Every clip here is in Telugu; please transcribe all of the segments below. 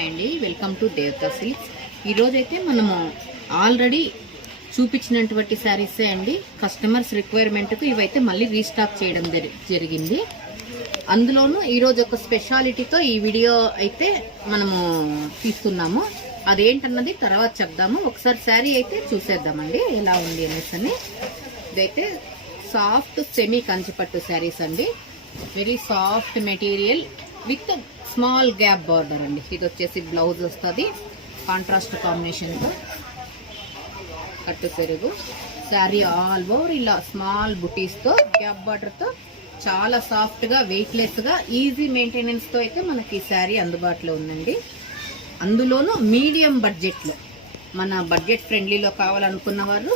హాయ్ అండి, వెల్కమ్ టు దేవతా సిల్క్స్. ఈరోజైతే మనము ఆల్రెడీ చూపించినటువంటి శారీసే అండి. కస్టమర్స్ రిక్వైర్మెంట్కు ఇవైతే మళ్ళీ రీస్టాక్ చేయడం జరిగింది. అందులోనూ ఈరోజు ఒక స్పెషాలిటీతో ఈ వీడియో అయితే మనము తీస్తున్నాము. అదేంటన్నది తర్వాత చెప్దాము. ఒకసారి శారీ అయితే చూసేద్దామండి ఎలా ఉంది అనేసి. ఇదైతే సాఫ్ట్ సెమీ కంచిపట్టు శారీస్ అండి. Very soft material with small gap border అండి. ఇది వచ్చేసి బ్లౌజ్ వస్తుంది కాంట్రాస్ట్ కాంబినేషన్తో. కట్టు పెరుగు శారీ ఆల్ ఓవర్ ఇలా స్మాల్ బుటీస్తో గ్యాప్ బార్డర్తో చాలా సాఫ్ట్గా వెయిట్లెస్గా ఈజీ మెయింటెనెన్స్తో అయితే మనకి ఈ శారీ అందుబాటులో ఉందండి. అందులోనూ మీడియం బడ్జెట్లో, మన బడ్జెట్ ఫ్రెండ్లీలో కావాలనుకున్న వారు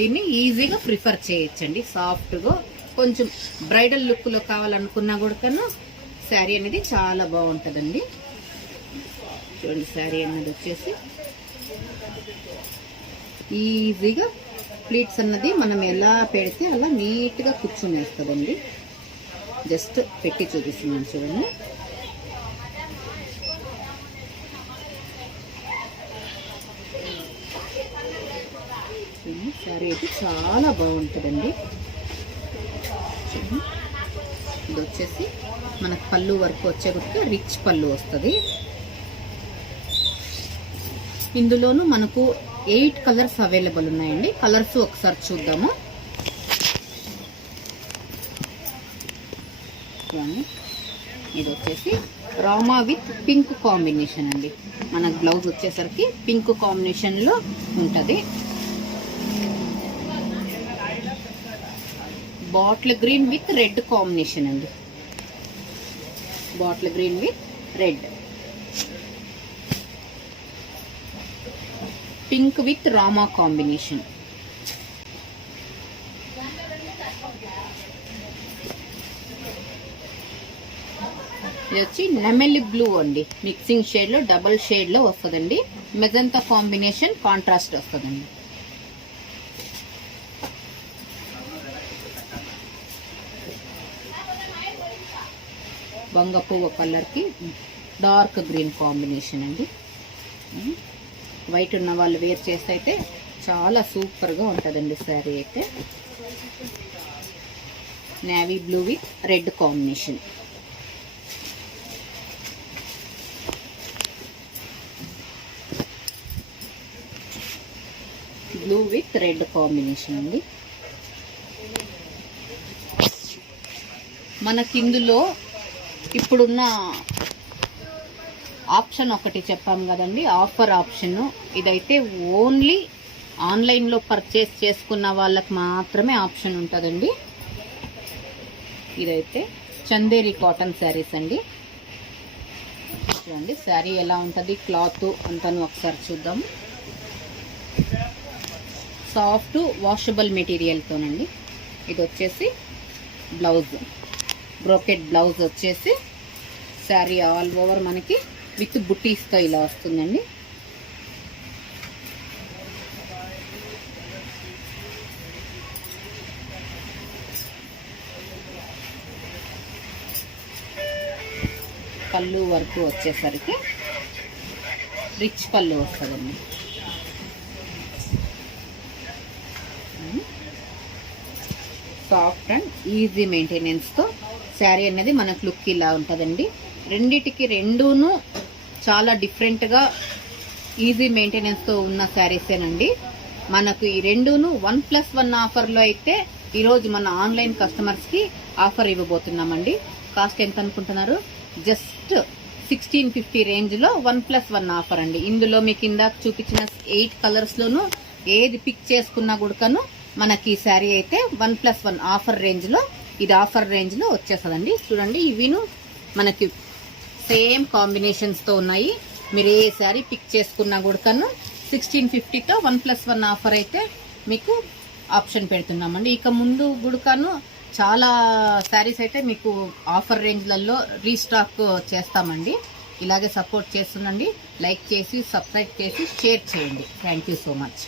దీన్ని ఈజీగా ప్రిఫర్ చేయొచ్చండి. సాఫ్ట్గా కొంచెం బ్రైడల్ లుక్లో కావాలనుకున్నా కూడా కన్నా శారీ అనేది చాలా బాగుంటుందండి. చూడండి, శారీ అనేది వచ్చేసి ఈజీగా ప్లీట్స్ అన్నది మనం ఎలా పెడితే అలా నీట్గా కూర్చునేస్తుందండి. జస్ట్ పెట్టి చూపిస్తున్నాను చూడండి. శారీ అయితే చాలా బాగుంటుందండి. ఇది వచ్చేసి మనకు పళ్ళు వరకు వచ్చేకొచ్చి రిచ్ పళ్ళు వస్తుంది. ఇందులోనూ మనకు 8 కలర్స్ అవైలబుల్ ఉన్నాయండి. కలర్స్ ఒకసారి చూద్దాము. ఇది వచ్చేసి రామా విత్ పింక్ కాంబినేషన్ అండి. మనకు బ్లౌజ్ వచ్చేసరికి పింక్ కాంబినేషన్లో ఉంటుంది. Bottle green with red combination అండి. Bottle green with red, pink with రామా కాంబినేషన్. ఇది వచ్చి నెమెలి బ్లూ అండి. మిక్సింగ్ షేడ్ లో డబుల్ షేడ్ లో వస్తుందండి. మెజంతా కాంబినేషన్ కాంట్రాస్ట్ వస్తుందండి. వంగ పువ్వు కలర్కి డార్క్ గ్రీన్ కాంబినేషన్ అండి. వైట్ ఉన్న వాళ్ళు వేర్ చేస్తే అయితే చాలా సూపర్గా ఉంటుందండి శారీ అయితే. Navy blue with red combination. Blue with red combination అండి. మనకి ఇందులో ఇప్పుడున్న ఆప్షన్ ఒకటి చెప్పాం కదండి, ఆఫర్ ఆప్షన్. ఇదైతే ఓన్లీ ఆన్లైన్లో పర్చేస్ చేసుకున్న వాళ్ళకి మాత్రమే ఆప్షన్ ఉంటుందండి. ఇదైతే చందేరి కాటన్ శారీస్ అండి. చూడండి శారీ ఎలా ఉంటుంది, క్లాత్ అంతాను ఒకసారి చూద్దాం. సాఫ్ట్ వాషబుల్ మెటీరియల్తోనండి. ఇది వచ్చేసి బ్లౌజ్, బ్రోకెట్ బ్లౌజ్ వచ్చేసి శారీ ఆల్ ఓవర్ మనకి విత్ బుటీస్తో ఇలా వస్తుందండి. పళ్ళు వరకు వచ్చేసరికి రిచ్ పళ్ళు వస్తుందండి. సాఫ్ట్ అండ్ ఈజీ మెయింటెనెన్స్తో శారీ అనేది మనకు లుక్ ఇలా ఉంటుందండి. రెండూను చాలా డిఫరెంట్గా ఈజీ మెయింటెనెన్స్తో ఉన్న శారీసేనండి. మనకు ఈ రెండూను 1+1 ఆఫర్లో అయితే ఈరోజు మన ఆన్లైన్ కస్టమర్స్కి ఆఫర్ ఇవ్వబోతున్నామండి. కాస్ట్ ఎంత అనుకుంటున్నారు? జస్ట్ 1650 రేంజ్లో 1+1 ఆఫర్ అండి. ఇందులో మీకు ఇందాక చూపించిన 8 కలర్స్లోనూ ఏది పిక్ చేసుకున్నా కూడాను మనకి ఈ శారీ అయితే 1+1 ఆఫర్ రేంజ్లో, ఇది ఆఫర్ రేంజ్లో వచ్చేస్తుందండి. చూడండి, ఇవిను మనకి సేమ్ కాంబినేషన్స్తో ఉన్నాయి. మీరు ఏ శారీ పిక్ చేసుకున్నా కూడాను 1650తో 1+1 ఆఫర్ అయితే మీకు ఆప్షన్ పెడుతున్నామండి. ఇక ముందు కూడాను చాలా శారీస్ అయితే మీకు ఆఫర్ రేంజ్లలో రీస్టాక్ చేస్తామండి. ఇలాగే సపోర్ట్ చేస్తుండండి. లైక్ చేసి, సబ్స్క్రైబ్ చేసి, షేర్ చేయండి. Thank you so much.